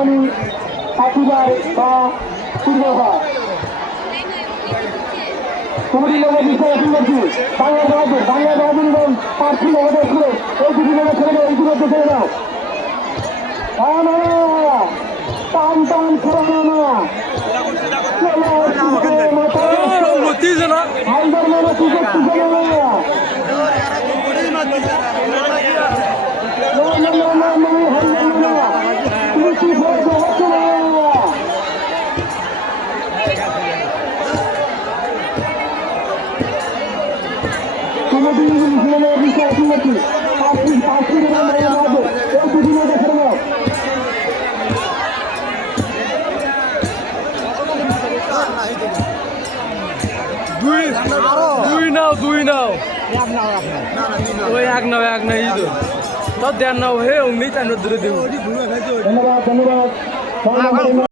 জন্মনি পাখিবার বা পূর্ববার কমিটি লোকের বিষয়ে করছি বাংলা বাহাদুর এবং প্রার্থী লোকের ছিল এই দুটি লোকের ছেড়ে দাও, এই দুটো ছেড়ে দাও। টান টান ছড়ানো না হালদার মানে কি করতেছে দুই নাও ওই এক নাও এই তো তাও দেন নাও হে অমনি তার দূরে দেব। ধন্যবাদ ধন্যবাদ।